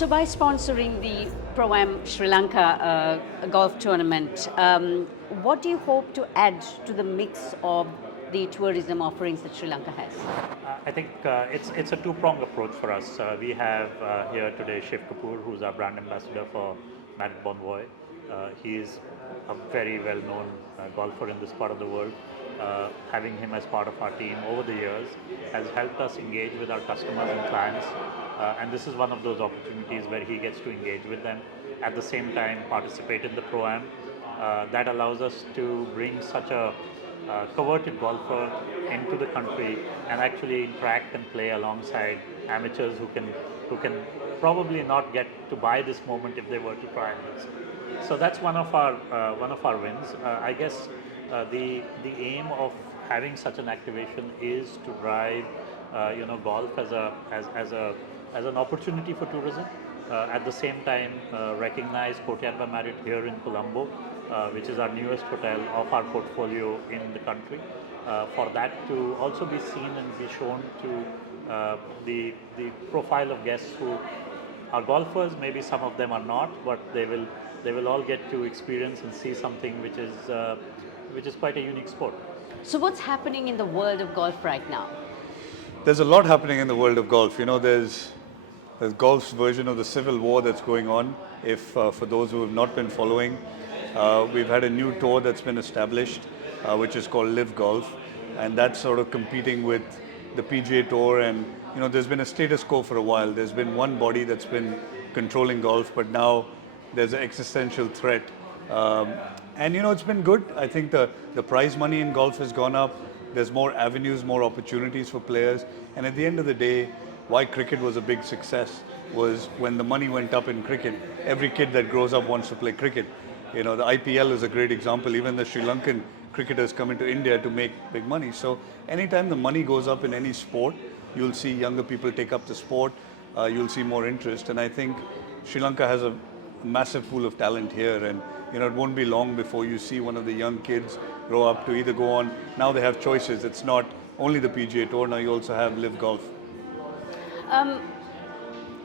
So by sponsoring the Pro-Am Sri Lanka golf tournament, what do you hope to add to the mix of the tourism offerings that Sri Lanka has? I think it's a two-pronged approach for us. We have here today Shiv Kapur, who's our brand ambassador for Marriott Bonvoy. He is a very well-known golfer in this part of the world. Having him as part of our team over the years has helped us engage with our customers and clients, and this is one of those opportunities where he gets to engage with them, at the same time participate in the Pro-Am. That allows us to bring such a coveted golfer into the country and actually interact and play alongside amateurs who can probably not get to buy this moment if they were to try this. So that's one of our wins. I guess the aim of having such an activation is to drive golf as an opportunity for tourism. At the same time, recognize Courtyard by Marriott here in Colombo, which is our newest hotel of our portfolio in the country. For that to also be seen and be shown to the profile of guests who are golfers. Maybe some of them are not, but they will all get to experience and see something which is quite a unique sport. So what's happening in the world of golf right now? There's a lot happening in the world of golf. There's golf's version of the civil war that's going on. If for those who have not been following, we've had a new tour that's been established, which is called Live Golf, and that's sort of competing with the PGA Tour. And there's been a status quo for a while. There's been one body that's been controlling golf, but now there's an existential threat. And it's been good. I think the prize money in golf has gone up. There's more avenues, more opportunities for players. And at the end of the day, why cricket was a big success was when the money went up in cricket. Every kid that grows up wants to play cricket. The IPL is a great example. Even the Sri Lankan cricketers come into India to make big money. So anytime the money goes up in any sport, you'll see younger people take up the sport. You'll see more interest. And I think Sri Lanka has a massive pool of talent here. And it won't be long before you see one of the young kids grow up to either go on. Now they have choices. It's not only the PGA Tour. Now you also have Live Golf.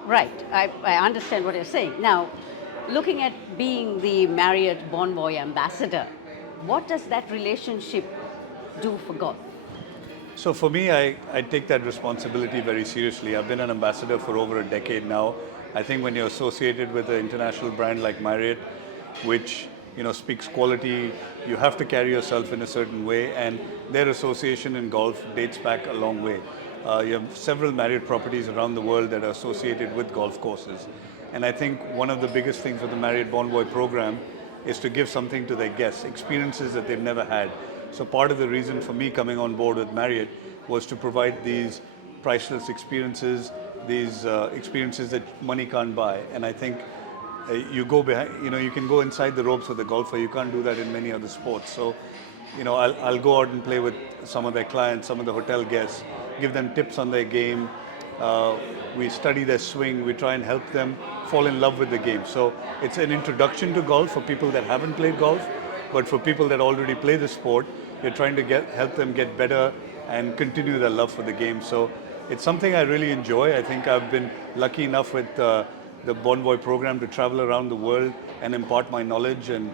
Right, I understand what you're saying. Now, looking at being the Marriott Bonvoy ambassador, what does that relationship do for golf? So for me, I take that responsibility very seriously. I've been an ambassador for over a decade now. I think when you're associated with an international brand like Marriott, which speaks quality, you have to carry yourself in a certain way, and their association in golf dates back a long way. You have several Marriott properties around the world that are associated with golf courses. And I think one of the biggest things with the Marriott Bonvoy program is to give something to their guests, experiences that they've never had. So part of the reason for me coming on board with Marriott was to provide these priceless experiences, these experiences that money can't buy. And I think you go behind, you can go inside the ropes with a golfer. You can't do that in many other sports. So, I'll go out and play with some of their clients, some of the hotel guests, give them tips on their game. We study their swing. We try and help them fall in love with the game. So it's an introduction to golf for people that haven't played golf, but for people that already play the sport, you're trying to help them get better and continue their love for the game. So it's something I really enjoy. I think I've been lucky enough with the Bonvoy program to travel around the world and impart my knowledge. And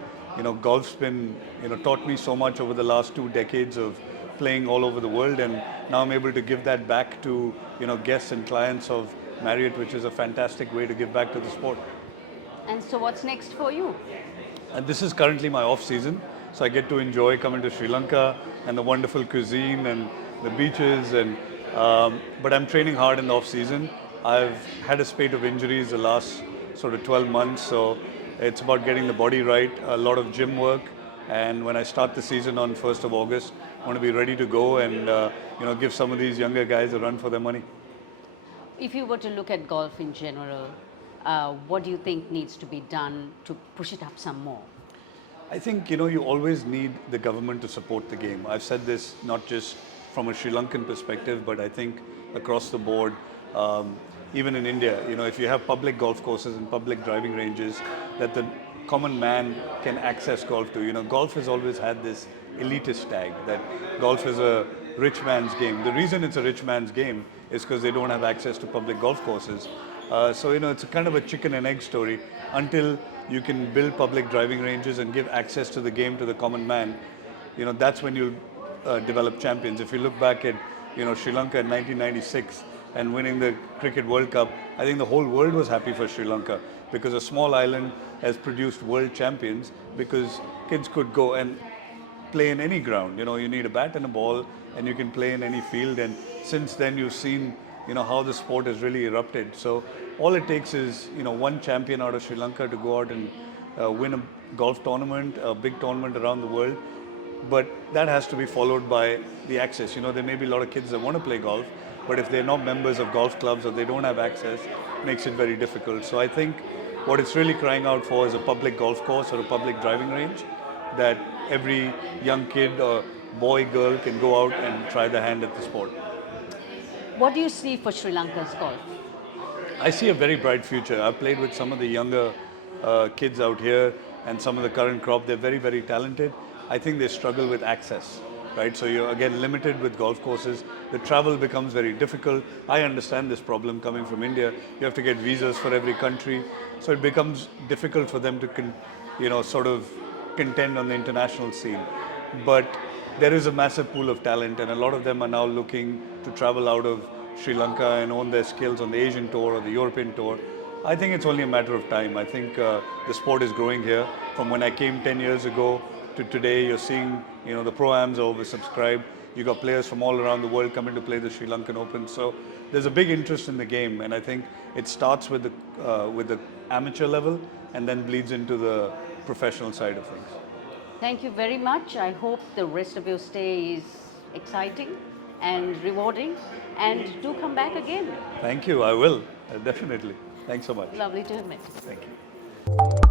golf's been taught me so much over the last 2 decades of playing all over the world, and now I'm able to give that back to guests and clients of Marriott, which is a fantastic way to give back to the sport. And so what's next for you? And this is currently my off season, so I get to enjoy coming to Sri Lanka and the wonderful cuisine and the beaches. And but I'm training hard in the off season. I've had a spate of injuries the last sort of 12 months, so it's about getting the body right, a lot of gym work. And when I start the season on 1st of August, I want to be ready to go and give some of these younger guys a run for their money. If you were to look at golf in general, what do you think needs to be done to push it up some more? I think you always need the government to support the game. I've said this not just from a Sri Lankan perspective, but I think across the board. Even in India, if you have public golf courses and public driving ranges that the common man can access golf to. Golf has always had this elitist tag that golf is a rich man's game. The reason it's a rich man's game is because they don't have access to public golf courses. So, it's a kind of a chicken and egg story. Until you can build public driving ranges and give access to the game to the common man, that's when you'll develop champions. If you look back at, Sri Lanka in 1996 and winning the Cricket World Cup, I think the whole world was happy for Sri Lanka because a small island has produced world champions because kids could go and play in any ground. You need a bat and a ball and you can play in any field. And since then you've seen, how the sport has really erupted. So all it takes is, one champion out of Sri Lanka to go out and win a golf tournament, a big tournament around the world. But that has to be followed by the access. There may be a lot of kids that want to play golf, but if they're not members of golf clubs or they don't have access, it makes it very difficult. So I think what it's really crying out for is a public golf course or a public driving range that every young kid or boy, girl can go out and try their hand at the sport. What do you see for Sri Lanka's golf? I see a very bright future. I've played with some of the younger kids out here and some of the current crop. They're very, very talented. I think they struggle with access, right? So you're again limited with golf courses. The travel becomes very difficult. I understand this problem coming from India. You have to get visas for every country. So it becomes difficult for them to, sort of contend on the international scene. But there is a massive pool of talent and a lot of them are now looking to travel out of Sri Lanka and own their skills on the Asian tour or the European tour. I think it's only a matter of time. I think the sport is growing here. From when I came 10 years ago to today, you're seeing, the pro-ams are oversubscribed. You got players from all around the world coming to play the Sri Lankan Open. So there's a big interest in the game, and I think it starts with the amateur level and then bleeds into the professional side of things. Thank you very much. I hope the rest of your stay is exciting and rewarding, and do come back again. Thank you. I will, definitely. Thanks so much. Lovely to have met you. Thank you.